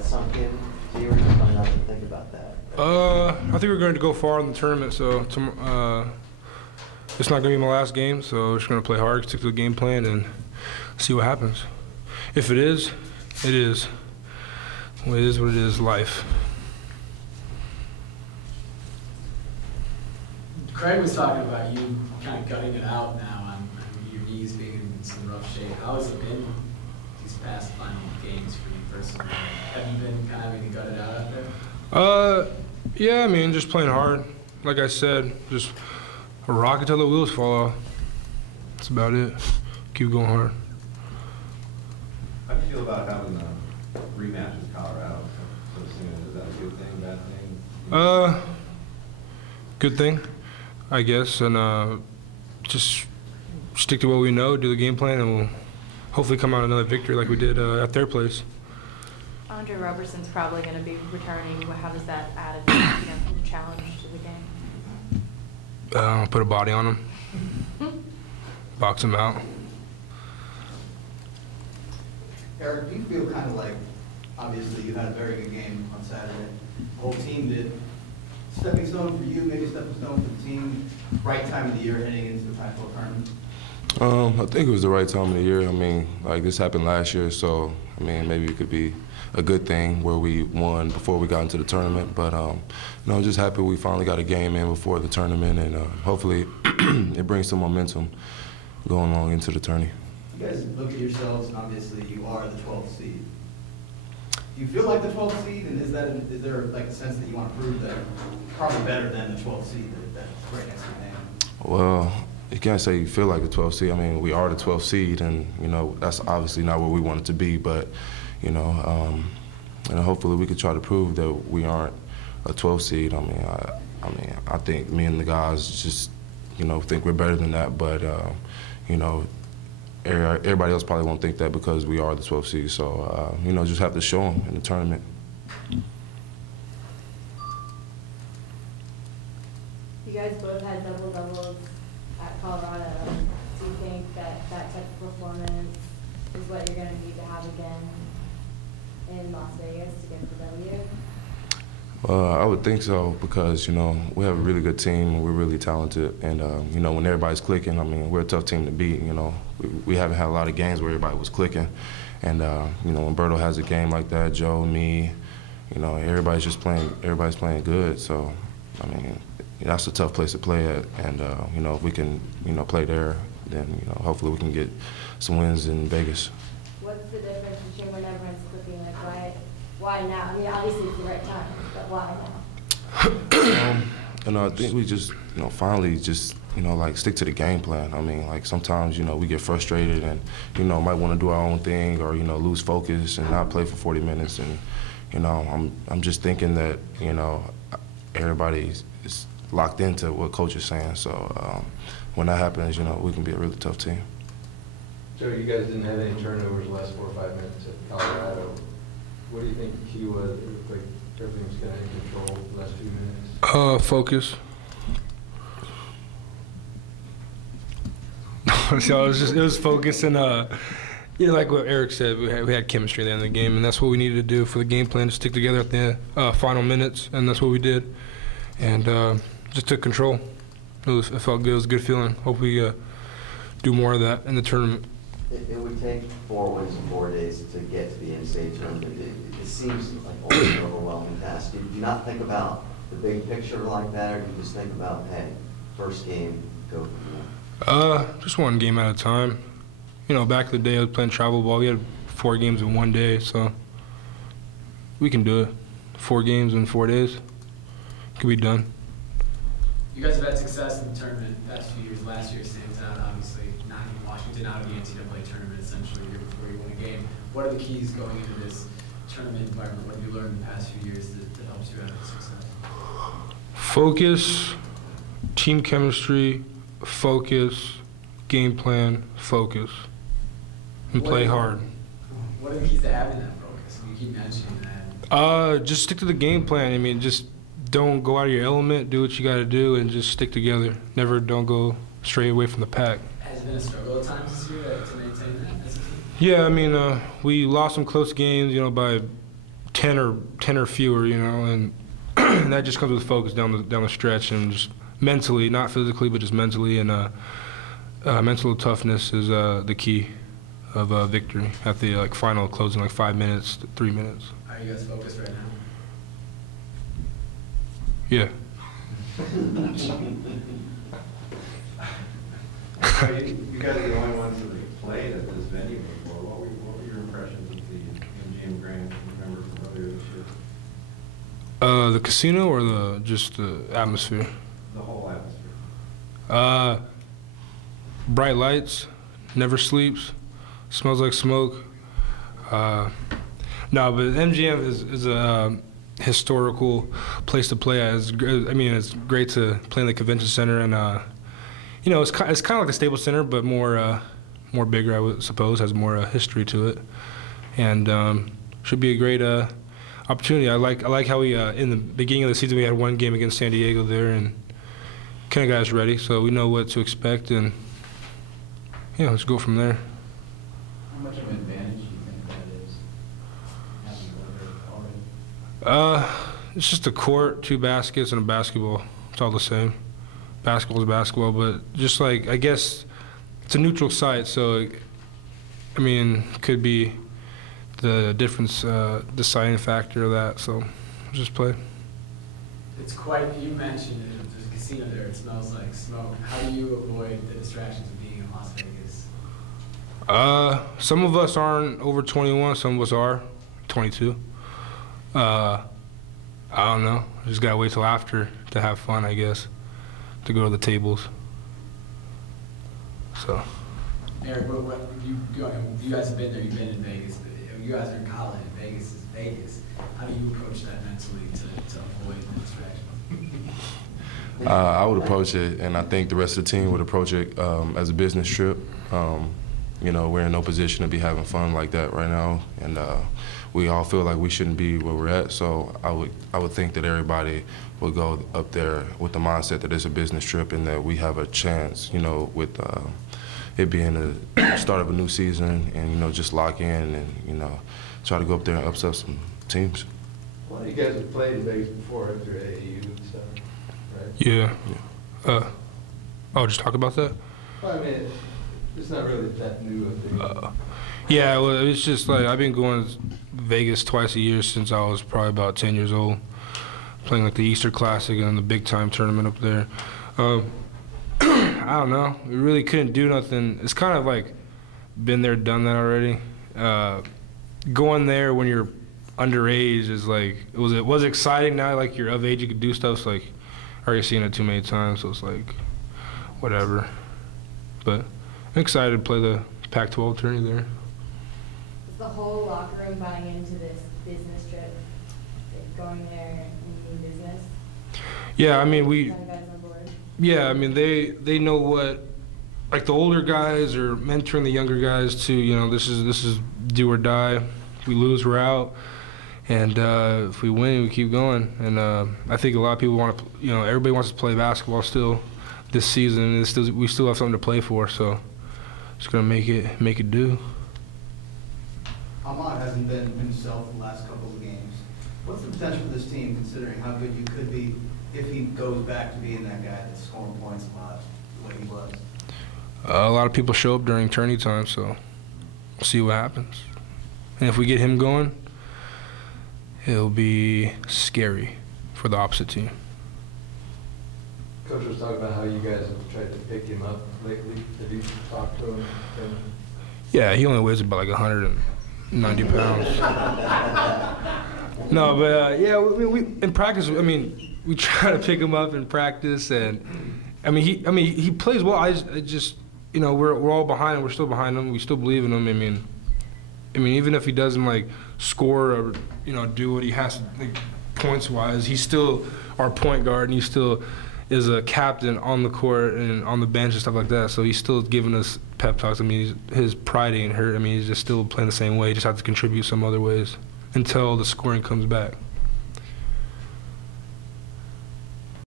that sunk in to you, or just trying not to think about that? I think we're going to go far in the tournament, so it's not going to be my last game, so we're just going to play hard, stick to the game plan, and see what happens. If it is, it is. Well, it is what it is, life. Craig was talking about you kind of gutting it out now on your knees being in some rough shape. How has it been these past final games for you personally? Have you been kind of having to gut it out there? Yeah, I mean, just playing hard. Like I said, just a rock until the wheels fall off. That's about it. Keep going hard. How do you feel about having a rematch with Colorado so soon? Is that a good thing, bad thing? Good thing, I guess, and just stick to what we know, do the game plan, and we'll hopefully come out another victory like we did at their place. Andre Roberson's probably going to be returning. How does that add a challenge to the game? Put a body on him, box him out. Eric, do you feel kind of like, obviously you had a very good game on Saturday, the whole team did, stepping stone for you, maybe stepping stone for the team, right time of the year heading into the Pac-12 Tournament? I think it was the right time of the year. I mean, like this happened last year, so I mean, maybe it could be a good thing where we won before we got into the tournament. But I'm just happy we finally got a game in before the tournament, and hopefully it brings some momentum going along into the tourney. You guys look at yourselves, and obviously you are the 12th seed. Do you feel like the 12th seed, and is there like a sense that you want to prove that probably better than the 12th seed that's right next to your name? Well, you can't say you feel like the 12th seed. I mean, we are the 12th seed, and that's obviously not where we want it to be. But and hopefully we could try to prove that we aren't a 12th seed. I think me and the guys just think we're better than that. But everybody else probably won't think that because we are the 12th seed. So just have to show them in the tournament. You guys both had double-doubles at Colorado. Do you think that type of performance is what you're going to need to have again in Las Vegas to get the W? I would think so because, we have a really good team and we're really talented. And, when everybody's clicking, I mean, we're a tough team to beat. We haven't had a lot of games where everybody was clicking. And, when Burton has a game like that, Joe, me, everybody's playing good. So, I mean, that's a tough place to play at. And, if we can, play there, then, hopefully we can get some wins in Vegas. What's the difference between when everyone's clicking? Like, why now? I mean, obviously it's the right time, but why now? I think we just, finally just, like stick to the game plan. I mean, like sometimes, we get frustrated and, might want to do our own thing or, lose focus and not play for 40 minutes. And, I'm just thinking that, everybody is locked into what coach is saying. So when that happens, we can be a really tough team. Joe, you guys didn't have any turnovers the last 4 or 5 minutes at Colorado. What do you think the key was? It looked like everything was kind of in control the last few minutes. Focus. So it was focus and like what Eric said, we had chemistry at the end of the game, and that's what we needed to do for the game plan, to stick together at the final minutes, and that's what we did. And just took control. It felt good. It was a good feeling. Hope we do more of that in the tournament. It would take 4 wins in 4 days to get to the NCAA tournament. It seems like almost an overwhelming task. Do you not think about the big picture like that, or do you just think about, hey, first game, go from there? Just one game at a time. Back in the day I was playing travel ball. We had 4 games in 1 day, so we can do it. 4 games in 4 days. Could be done. You guys have had success in the tournament the past few years. Last year stands out, obviously, knocking Washington out of the NCAA tournament essentially the year before you win a game. What are the keys going into this tournament environment? What have you learned in the past few years that helps you have success? Focus, team chemistry, focus, game plan, focus, and play hard. What are the keys to having that focus? You keep mentioning that. Just stick to the game plan. I mean, just don't go out of your element, do what you got to do, and just stick together. Don't go stray away from the pack. Has it been a struggle at times this year to maintain that as a team? Yeah, I mean, we lost some close games, by 10 or fewer, you know, and that just comes with focus down the stretch and just mentally, not physically, but just mentally, and mental toughness is the key of victory at the final closing 5 minutes, 3 minutes. Are you guys focused right now? Yeah. You guys are the only ones that played at this venue before. What were your impressions of the MGM Grand? Remember from earlier this year? The casino or just the atmosphere? The whole atmosphere. Bright lights, never sleeps, smells like smoke. No, but MGM is a historical place to play at. It's great to play in the convention center, and you know, it's kind of like the Staples Center, but more bigger, I would suppose, has more history to it, and should be a great opportunity. I like how we in the beginning of the season we had one game against San Diego there, and kind of got us ready, so we know what to expect, and yeah, let's go from there. How much of an advantage do you think that is, having a little bit already? It's just a court, 2 baskets, and a basketball. It's all the same. Basketball is basketball, but just I guess it's a neutral site, so could be the difference, deciding factor of that. So just play. It's quite, you mentioned it, there's a casino there, it smells like smoke. How do you avoid the distractions of being in Las Vegas? Some of us aren't over 21, some of us are 22. I don't know. Just gotta wait till after to have fun, I guess, to go to the tables. So. Eric, you guys have been there, you've been in Vegas, but you guys are in college, and Vegas is Vegas. How do you approach that mentally to avoid the distractions? I would approach it, and I think the rest of the team would approach it as a business trip. You know, we're in no position to be having fun like that right now, and we all feel like we shouldn't be where we're at. So I would think that everybody would go up there with the mindset that it's a business trip and that we have a chance, you know, with it being the start of a new season, and you know, just lock in and you know, try to go up there and upset some teams. A lot of you guys have played in Vegas before through AAU and stuff, right? Yeah. Just talk about that? Well, I mean, it's not really that new a thing. Yeah, well, it's just I've been going to Vegas twice a year since I was probably about 10 years old, playing the Easter Classic and the big time tournament up there. I don't know. We really couldn't do nothing. It's kind of been there, done that already. Going there when you're underage is it was exciting. Now you're of age, you could do stuff. It's I already seen it too many times, so it's whatever. But I'm excited to play the Pac-12 tournament there. Is the whole locker room buying into this business trip, going there and doing business? Yeah, they know what, the older guys are mentoring the younger guys to, you know, this is do or die. If we lose, we're out. And if we win, we keep going. And I think a lot of people want to, you know, everybody wants to play basketball still this season. And we still have something to play for, so just gonna make it do. Ahmad hasn't been himself the last couple of games. What's the potential for this team, considering how good you could be if he goes back to being that guy that's scoring points a lot, the way he was? A lot of people show up during tourney time, so we'll see what happens. And if we get him going, it'll be scary for the opposite team. Coach was talking about how you guys have tried to pick him up lately. Have you talked to him? Yeah, he only weighs about 190 pounds. No, but yeah, we in practice. We try to pick him up in practice, and he plays well. I just you know, we're all behind him. We're still behind him. We still believe in him. Even if he doesn't score or you know do what he has to points wise, he's still our point guard, and he still is a captain on the court and on the bench and stuff like that. So he's still giving us pep talks. His pride ain't hurt. He's just still playing the same way. He just has to contribute some other ways until the scoring comes back.